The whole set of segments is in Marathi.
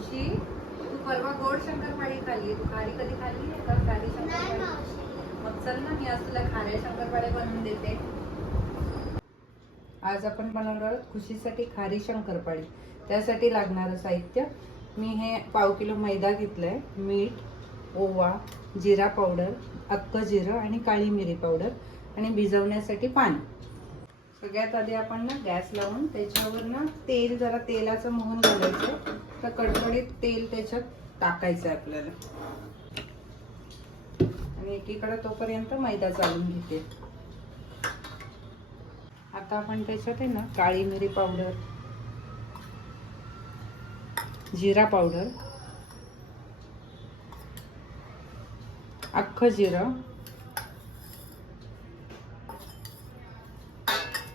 खुशी, तू परवा गोड शंकरपाळी खाल्ली, तू खारी कधी खाल्ली आहे का? खारी शंकरपाळी? मग चल ना, मी आज तुला खाऱ्या शंकरपाळे बनवून देते. आज आपण बनवणार आहोत खुशीसाठी खारी शंकरपाळी. त्यासाठी लागणारं साहित्य, मी हे पाव किलो मैदा घेतलाय, मीठ, ओवा, जिरा पावडर, अख्खं जिरं आणि काळी मिरी पावडर आणि भिजवण्यासाठी पाणी. सगळ्यात आधी आपण ना गॅस लावून त्याच्यावर ना तेल, जरा तेलाचं मोहन घालायचं. तर कडकडीत तेल त्याच्यात टाकायचं आहे आपल्याला आणि एकीकडे तोपर्यंत मैदा चालून घेते. आता आपण त्याच्यात आहे ना काळी मिरी पावडर, जिरा पावडर, अख्खं जिरं,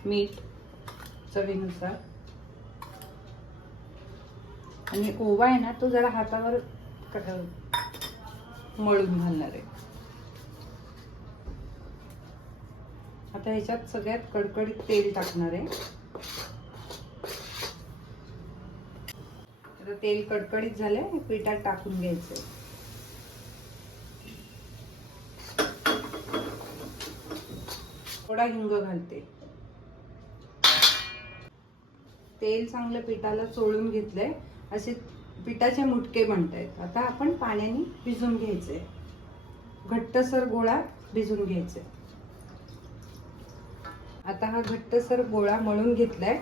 मीठ चवीनुसार आणि ओवा आहे ना तो जरा हातावर मळून घालणार आहे. आता ह्याच्यात सगळ्यात कडकडीत तेल टाकणार आहे. आता तेल कडकडीत झालंय, पिठात टाकून घ्यायचंय. थोडा हिंग घालते. तेल चांगलं पिठाला चोळून घेतलंय, असे पिठाचे मुटके बनतायत. आता आपण पाण्याने भिजून घ्यायचे, घट्टसर गोळा भिजून घ्यायचे. आता हा घट्टसर गोळा मळून घेतलाय.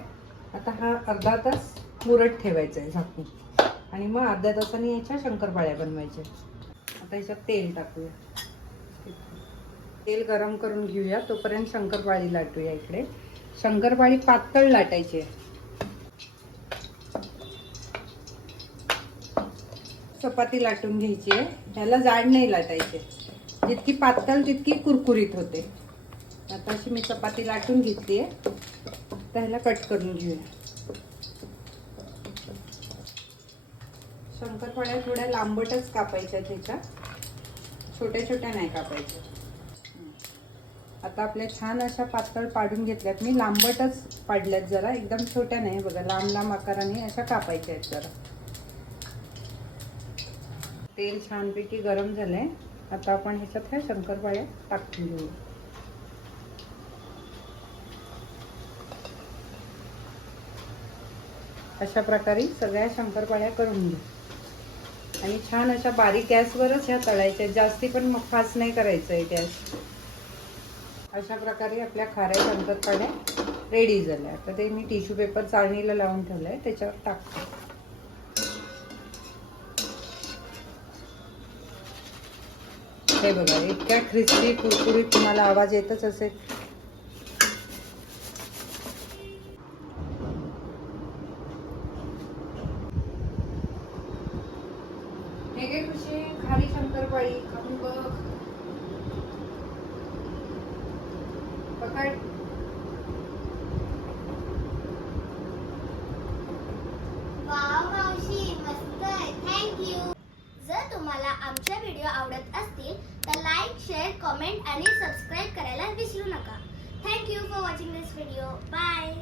आता हा अर्धा तास मुरत ठेवायचा आहे झाकून आणि मग अर्ध्या तासाने याच्या शंकरपाळ्या बनवायच्या. आता याच्यात तेल टाकूया. तेल गरम करून घेऊया, तोपर्यंत शंकरपाळी लाटूया. इकडे शंकरपाळी पातळ लाटायची आहे. चपाती लाटून घ्यायची आहे, ह्याला जाड नाही लाटायचे. जितकी पातळ तितकी कुरकुरीत होते. आता अशी मी चपाती लाटून घेतली आहे, तर ह्याला कट करून घेऊया. शंकरपाळ्या थोड्या लांबटच कापायच्या, त्याच्या छोट्या छोट्या नाही कापायच्या. आता आपल्या छान अशा पातळ पाडून घेतल्यात मी, लांबटच पाडल्यात, जरा एकदम छोट्या नाही बघा, लांब लांब आकाराने अशा कापायच्या आहेत. जरा तेल छानपैकी गरम झालंय. आता आपण ह्याच्यात ह्या शंकरपाळ्या टाकून घेऊ. अशा प्रकारे सगळ्या शंकरपाळ्या करून घेऊ आणि छान अशा बारीक गॅसवरच ह्या तळायच्या, जास्ती पण मग फास्ट नाही करायचं आहे गॅस. अशा प्रकारे आपल्या खाऱ्या शंकरपाळ्या रेडी झाल्या. आता ते मी टिश्यू पेपर चाळणीला लावून ठेवलंय, त्याच्यावर टाकते. हे बघा, इतक्या क्रिस्पी कुरकुरीत, तुम्हाला आवाज येतच असेल. हे काय खुशी, खारी शंकरपाळी खाऊन बघ. पकड. वाव मावशी, मस्त आहे, थँक्यू. जर तुम्हाला आमचे व्हिडिओ आवडत असतील तर लाईक, शेअर, कमेंट आणि सबस्क्राईब करायला विसरू नका. Thank you for watching this video. Bye.